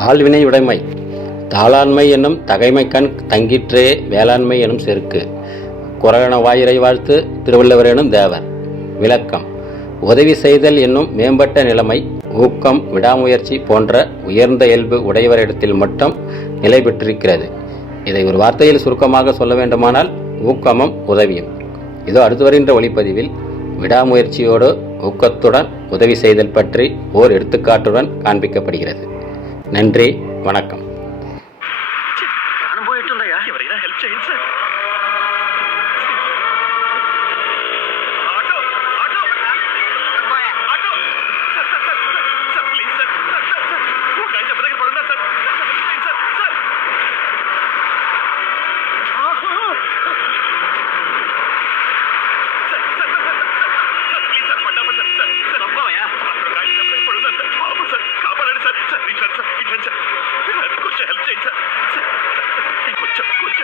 ஆழ்வினை உடைமை தாளாண்மை என்னும் தகைமை கண் தங்கிற்றே வேளாண்மை எனும் செருக்கு. குரகண வாயிரை வாழ்த்து திருவள்ளுவர் எனும் தேவர். விளக்கம். உதவி செய்தல் என்னும் மேம்பட்ட நிலைமை ஊக்கம் விடாமுயற்சி போன்ற உயர்ந்த இயல்பு உடையவரிடத்தில் மட்டும் நிலை பெற்றிருக்கிறது இதை ஒரு வார்த்தையில் சுருக்கமாக சொல்ல வேண்டுமானால் ஊக்கமும் உதவியும். இதோ அடுத்து வருகின்ற ஒளிப்பதிவில் விடாமுயற்சியோடு ஊக்கத்துடன் உதவி செய்தல் பற்றி ஓர் எடுத்துக்காட்டுடன் காண்பிக்கப்படுகிறது. நன்றி வணக்கம்.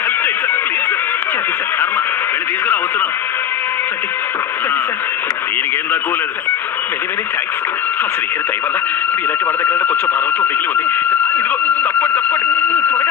హెల్ప్ చేయండి సార్ ప్లీజ్ సార్ చేయండి సార్ కర్మ వెళ్ళి తీసుకురా అవుతున్నాం దీనికి ఏం తక్కువ లేదు మెనీ మెనీ థ్యాంక్స్ ఆ శ్రీహరి దయ వల్ల మీలాంటి వాళ్ళ దగ్గర కొంచెం భారతం మిగిలి ఉంది. ఇదిగో తప్పండి తప్పండి. త్వరగా